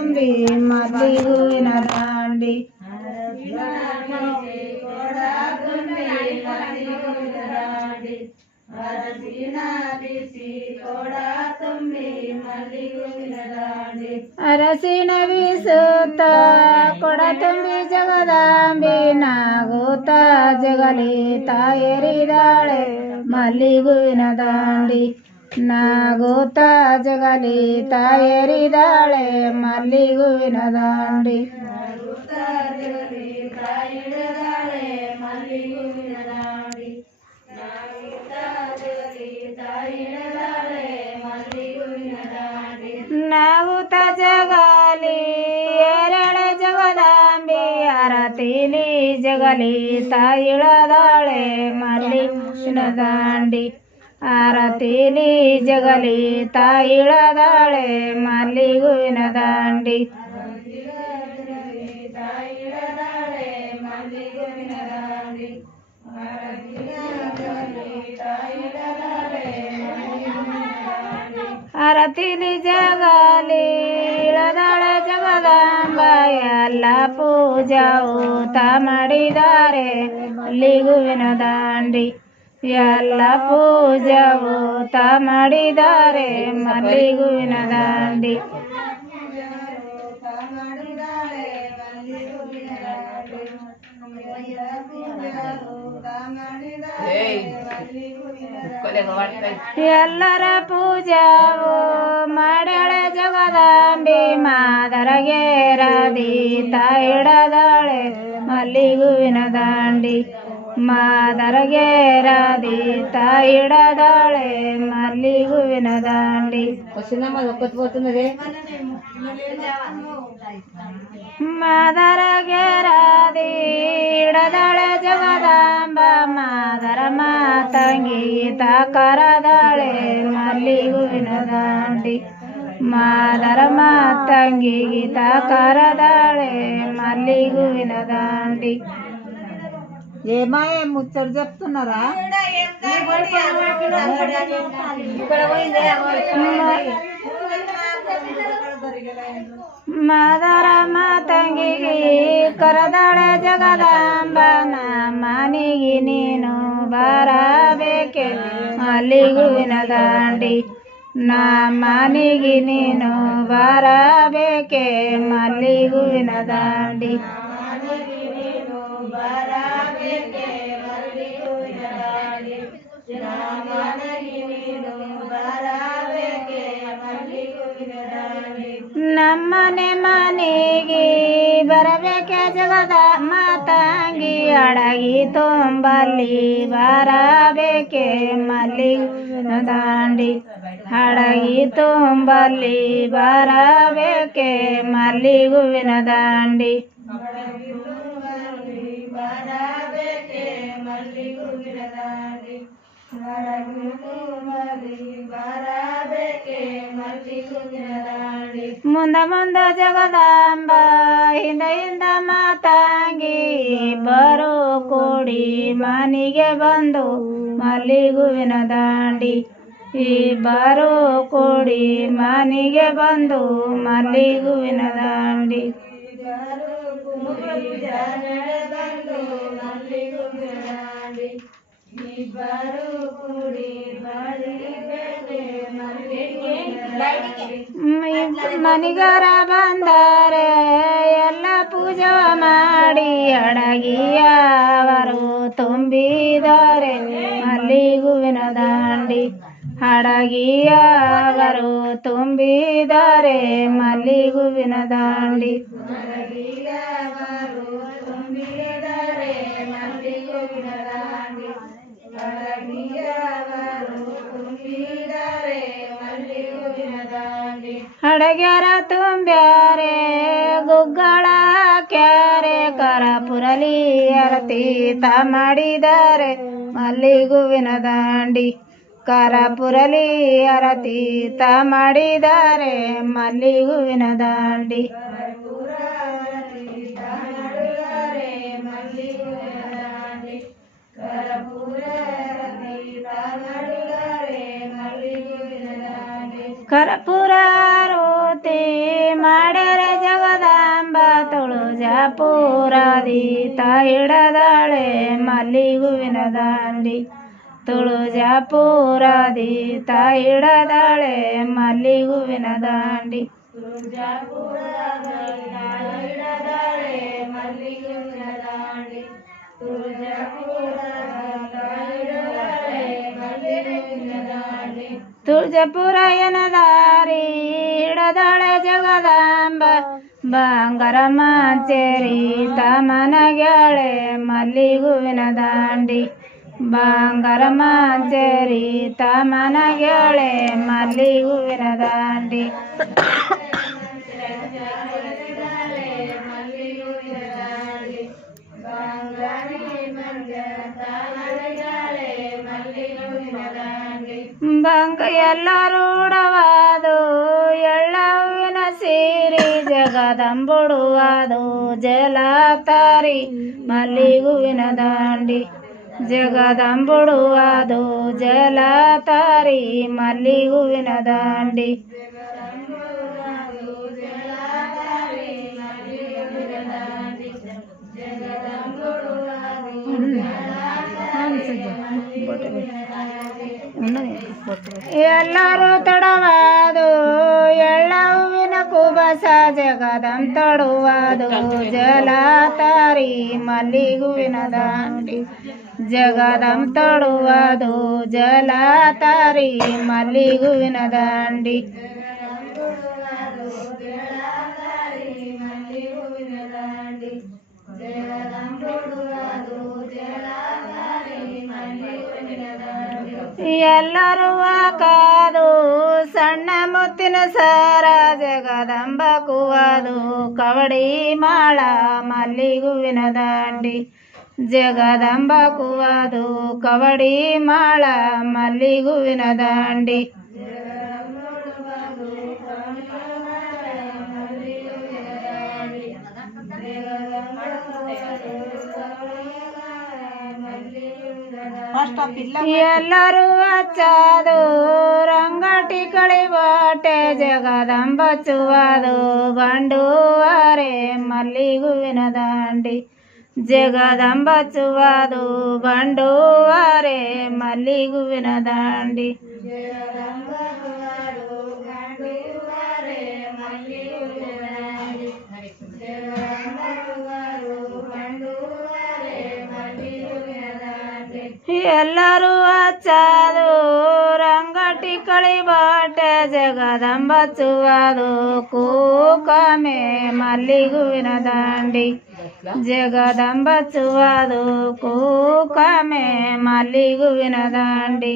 ತುಂಬಿ ಮಲ್ಲಿಗುವಿನ ದಾಂಡಿ ಅರಸಿನ ಬೀಸುತ್ತ ಕೊಡ ತುಂಬಿ ಜಗದಾಂಬಿ ನಾಗೂತ ಜಗಲಿ ತಾಯರಿದಾಳೆ ಮಲ್ಲಿಗುವಿನ ದಾಂಡಿ ನಾಗೂತ ಜಗಲಿ ತಾಯರಿದಾಳೆ ಮಲ್ಲಿಗುವಿನ ದಾಂಡಿ ನಾಗೂತ ಜಗಲಿ ಎರಳೆ ಜಗದಾಂಬಿ ಅರತಿಲಿ ಜಗಲಿ ತಾಯಿಳದಾಳೆ ಮಲ್ಲಿಗುವಿನ ದಾಂಡಿ ಆರತಿಲಿ ಜಗಲಿ ತಾಯಿಳದಾಳೆ ಮಲ್ಲಿಗುವಿನ ದಾಂಡಿ ಅರತಿಲಿ ಜಗಲಿ ಇಳದಾಳೆ ಜಗದಾಂಬ ಎಲ್ಲ ಪೂಜಾವು ಮಾಡಿದ್ದಾರೆ ಮಲ್ಲಿಗುವಿನ ದಾಂಡಿ ಎಲ್ಲ ಪೂಜಾವು ಮಾಡಿದ್ದಾರೆ ಮಲ್ಲಿಗುವಿನ ದಾಂಡಿ ಎಲ್ಲರ ಪೂಜಾವು ಮಾಡ್ಯಾಳೆ ಜಗದಾಂಬಿ ಮಾದರಗೇರದಿ ತಾಯಿಡದಾಳೆ ಮಲ್ಲಿಗುವಿನ ದಾಂಡಿ ಮಾದರಗೇರದಿ ತಾಯಿಡದಾಳೆ ಮಲ್ಲಿಗುವಿನ ದಾಂಡಿ ಮಾದರಗೇರದಿ ಇಡದಾಳೆ ಜಗದಾಂಬ ಮಾದರ ಮಾತಂಗಿ ತಾಕರದಾಳೆ ಮಲ್ಲಿಗುವಿನ ದಾಂಡಿ ಮಾದರ ಮಾತಂಗಿ ತಾಕರದಾಳೆ మల్లిగువిన దాండి. ఏమాయే ముచ్చట చెప్తున్నారా? మాదర మాతంగికి కరదಳೆ జగదాంబ ಮಾನಿಗಿ ನೀನು ಬರಬೇಕೆ ಮಲ್ಲಿಗುವಿನ ದಾಂಡಿ. ಮಾನಿಗಿ ನೀನು ಬರಬೇಕೆ ಮಲ್ಲಿಗುವಿನ ದಾಂಡಿ. ನಮ್ಮನೆ ಮನೆಗೆ ಬರಬೇಕೆ ಜಗದ ಮಾತಂಗಿ ಅಡಗಿ ತುಂಬಲ್ಲಿ ಬರಬೇಕೆ ಮಲ್ಲಿಗುವಿನ ದಾಂಡಿ. ಅಡಗಿ ತುಂಬಲ್ಲಿ ಬರಬೇಕೆ ಮಲ್ಲಿಗುವಿನ ದಾಂಡಿ. ಮುಂದ ಮುಂದ ಜಗದಾಂಬ ಹಿಂದ ಹಿಂದ ಮಾತಂಗಿ ಬರೋ ಕೂಡಿ ಮನೆಗೆ ಬಂದು ಮಲ್ಲಿಗುವಿನ ದಾಂಡಿ. ಬರೋ ಕೂಡಿ ಮನೆಗೆ ಬಂದು ಮಲ್ಲಿಗುವಿನ ದಾಂಡಿ. ಮನಿಗರ ಬಂದರೆ ಎಲ್ಲ ಪೂಜೆ ಮಾಡಿ ಅಡಗಿಯವರು ತುಂಬಿದ್ದಾರೆ ಮಲ್ಲಿಗುವಿನ ದಾಂಡಿ. ಅಡಗಿಯವರು ತುಂಬಿದ್ದಾರೆ ಮಲ್ಲಿಗುವಿನ ದಾಂಡಿ. ಅಡಗ್ಯಾರ ತುಂಬ್ಯಾರೆ ಗುಗ್ಗಳ ಕ್ಯಾರೆ ಕರಪುರಲಿ ಅರತಿ ಮಾಡಿದ್ದಾರೆ ಮಲ್ಲಿಗುವಿನ ದಾಂಡಿ. ಕರಪುರಲಿ ಅರತಿ ಮಾಡಿದ್ದಾರೆ ಮಲ್ಲಿಗುವಿನ ದಾಂಡಿ. ಕರ್ಪೂರ ಆರತಿ ಮಾಡ್ಯಾರ ತುಳಜಾಪುರಾದೀತ ಹಿಡದಾಳೆ ಮಲ್ಲಿಗುವಿನ ದಾಂಡಿ ತುಳಜಾಪುರಾದೀತ ಹಿಡದಾಳೆ ಮಲ್ಲಿಗುವಿನ ದಾಂಡಿ ತುಳಜಾಪುರ ಎನದಾರಿ ಹಿಡದಾಳೆ ಜಗದಾಂಬ ಬಂಗಾರಮ್ಮ ಚೇರಿ ತಮನಗ್ಯಾಳೆ ಮಲ್ಲಿಗುವಿನ ದಾಂಡಿ ಬಂಗಾರಮ್ಮ ಚೇರಿ ತಮನಗ್ಯಾಳೆ ಮಲ್ಲಿಗುವಿನ ದಾಂಡಿ ಬಂಗ ಎಲ್ಲರೂಢವಾದು ಎಳ್ಳವಿನ ಸೀರಿ ಜಗದಂಬುಡುವಾದು ಜಲತಾರಿ ಮಲ್ಲಿಗುವಿನ ದಾಂಡಿ ಜಗದಂಬುಡುವಾದು ಜಲತಾರಿ ಮಲ್ಲಿಗುವಿನ ದಾಂಡಿ ಎಲ್ಲರೂ ತೊಡವಾದು ಎಳ್ಳವಿನ ಕುಬಸ ಜಗದಂ ತೊಡುವಾದು ಜಲತಾರಿ ಮಲ್ಲಿಗುವಿನ ದಾಂಡಿ ಜಗದಂ ತೊಡುವಾದು ಜಲತಾರಿ ಮಲ್ಲಿಗುವಿನ ದಾಂಡಿ ಎಲ್ಲರೂ ಕಾದು ಸಣ್ಣ ಮುತ್ತಿನ ಸಾರ ಜಗದಂಬ ಕುವಾದು ಕವಡಿ ಮಾಳ ಮಲ್ಲಿಗುವಿನ ದಾಂಡಿ ಜಗದಂಬ ಕುವಾದು ಕವಡಿ ಮಾಳ ಮಲ್ಲಿಗುವಿನ ದಾಂಡಿ ಎಲ್ಲರೂ ಹಚ್ಚದು ರಂಗಟಿ ಕಳಿಬಾಟೆ ಜಗದಂಬ ಚುವಾದು ಬಂಡುವಾರೆ ಮಲ್ಲಿಗುವಿನ ದಾಂಡಿ ಜಗದಂಬ ಚುವಾದು ಬಂಡುವಾರೆ ಮಲ್ಲಿಗುವಿನ ದಾಂಡಿ ಎಲ್ಲರೂ ಹಚ್ಚದು ರಂಗಟಿ ಕಳಿಬಾಟೆ ಜಗದಂಬ ಚುವಾದು ಕೂಕಮೆ ಮಲ್ಲಿಗುವಿನ ದಾಂಡಿ ಜಗದಂಬ ಚುವಾದು ಕೂಕಮೆ ಮಲ್ಲಿಗುವಿನ ದಾಂಡಿ